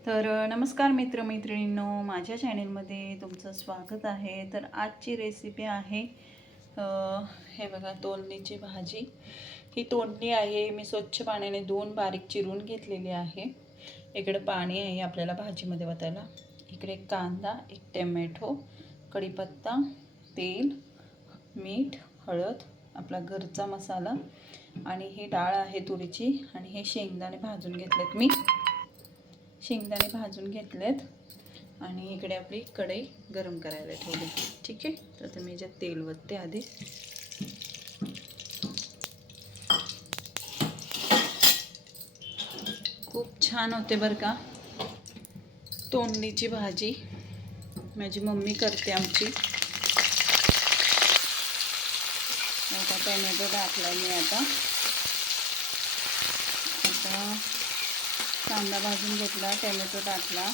तर नमस्कार मित्रमैत्रिणींनो माझ्या चॅनेलमध्ये तुमचं स्वागत आहे. तर आजची रेसिपी आहे हे बघा तोंडलीची भाजी. ही तोंडली आहे मी स्वच्छ पाण्याने दोन बारीक चिरून घेतलेली आहे. इकडं पाणी आहे आपल्याला भाजीमध्ये वतायला. इकडे कांदा एक टमॅटो कढीपत्ता तेल मीठ हळद आपला घरचा मसाला आणि ही डाळ आहे तुरीची आणि हे शेंगदाणे भाजून घेतलेत मी. शेंगदाणे भाजून घेतलेत. आणि इकडे आपली कढई गरम करायला ठेवली. ठीक आहे? तर आता मी याच्यात तेल वतते आधी खूप छान होते बरं का. तोंडलीची भाजी माझी मम्मी करते आमची. आता टोमॅटो टाकला मी आता. कांदा भाजून घेतला टोमॅटो टाकला.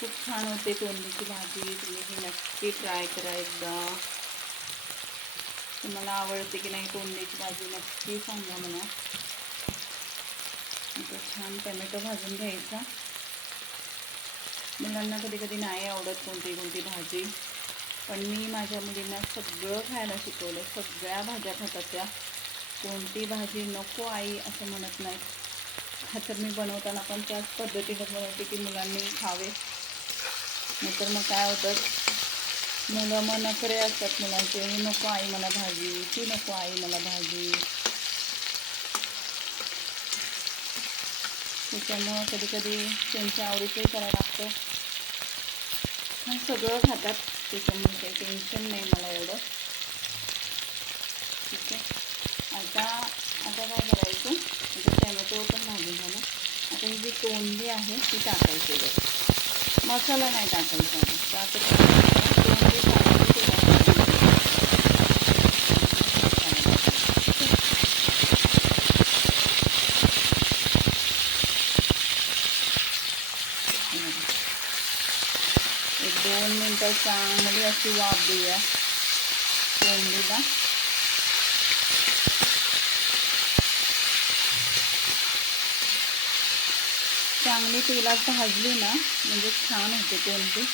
खूप छान होते तोंडीची भाजी. तुम्ही ही नक्की ट्राय करा एकदा. तुम्हाला आवडते की नाही तोंडीची भाजी नक्की सांगा मला. आता छान टोमॅटो भाजून घ्यायचा. मुलांना कधी कधी नाही आवडत कोणती कोणती भाजी. पण मी माझ्या मुलींना सगळं खायला शिकवलं. सगळ्या भाज्या खातात त्या. कोणती भाजी नको आई असं म्हणत नाही. हा तर मी बनवताना पण त्याच पद्धतीनं बनवते की मुलांनी खावे. नाहीतर मग काय होतं? मुलं मग नखरे असतात मुलांचे. हे नको आई मला भाजी. ती नको आई मला भाजी. त्याच्यामुळं कधी कधी त्यांच्या आवडीचंही करायला लागतं. सगळं खातात. त्याच्यामुळे काही टेन्शन नाही मला एवढं ठीक आहे आता आता काय करायचं? आता टॅमॅटो पण भाजून झालं आता ही जी तोंडी आहे ती टाकायची त्यात. मसाला नाही टाकायचा. तर आता टाकायची एक दोन मिनटं चांगली अशी वाफ देऊया. तोंडीला. चांगली तेलात भाजली ना म्हणजे छान होते कोणती.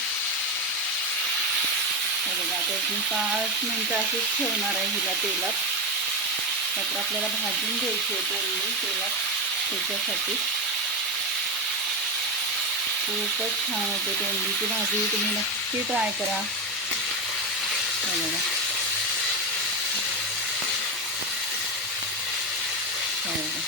बघा आता मी पाच मिनटं अशीच ठेवणार आहे हिला तेलात. मात्र आपल्याला भाजून घ्यायची आहे कोणती तेलात त्याच्यासाठी. खूपच छान होते तोंडलीची भाजी. तुम्ही नक्की ट्राय करा हे बघा हे बघा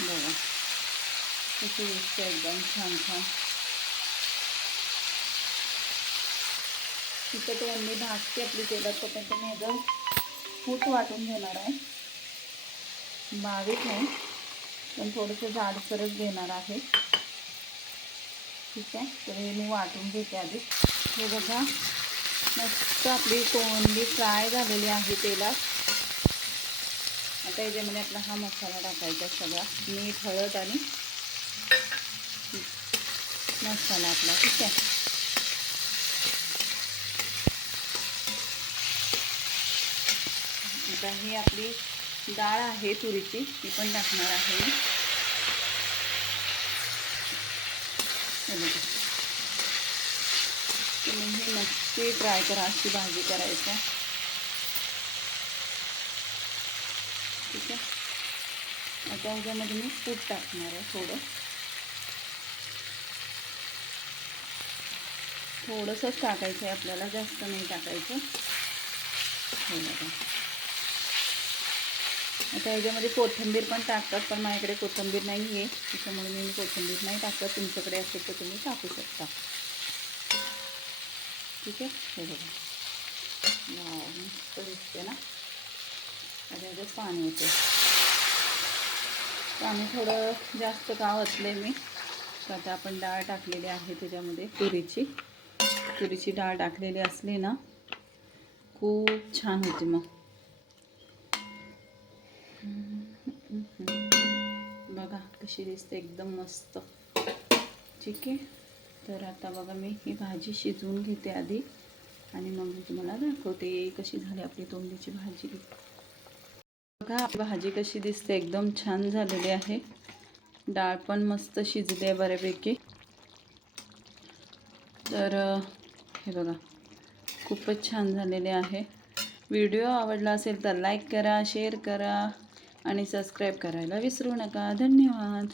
बघा कशी दिसते एकदम छान छान तिथं तोंडली भाजते आपली तेलात तोपर्यंत मी एकदम फूट वाटून घेणार आहे बारीक नाही पण थोडंसं जाडसरच घेणार आहे ठीक आहे तर हे मी वाटून घेते आधी हे बघा मस्त आपली तोंडली फ्राय झालेली आहे तेलात आता याच्यामध्ये आपला हा मसाला टाकायचा सगळा मीठ हळद आणि मसाला आपला ठीक आहे. आता ही आपली डाळ आहे तुरीची ती पण टाकणार आहे. मी तुम्ही ही नक्की ट्राय करा अशी भाजी करायचं. ठीक आहे. आता उद्यामध्ये मी तूप टाकणार आहे थोडं. थोडंसंच टाकायचं आहे आपल्याला जास्त नाही टाकायचं. हे बघा. आता ह्याच्यामध्ये कोथिंबीर पण टाकतात पण माझ्याकडे कोथिंबीर नाही आहे. त्याच्यामुळे मी कोथिंबीर नाही टाकत. तुमच्याकडे असेल तर तुम्ही टाकू शकता. ठीक आहे? हे बघा. मस्त दिसते ना. आता ह्याच्यात पाणी होते पाणी थोडं जास्त का ओतले मी? तर आता आपण डाळ टाकलेली आहे त्याच्यामध्ये तुरीची. तुरीची डाळ टाकलेली असली ना खूप छान होते मग. बघा कशी दिसते एकदम मस्त. ठीक आहे? तर आता बघा मी ही भाजी शिजवून घेते आधी. आणि मग मी तुम्हाला दाखवते कशी झाली आपली तोंडीची भाजी. बघा भाजी कशी दिसते एकदम छान झालेली आहे. डाळ पण मस्त शिजली आहे बऱ्यापैकी. तर हे बघा खूपच छान झालेले आहे. व्हिडिओ आवडला असेल तर लाईक करा शेअर करा आणि सबस्क्राईब करायला विसरू नका. धन्यवाद.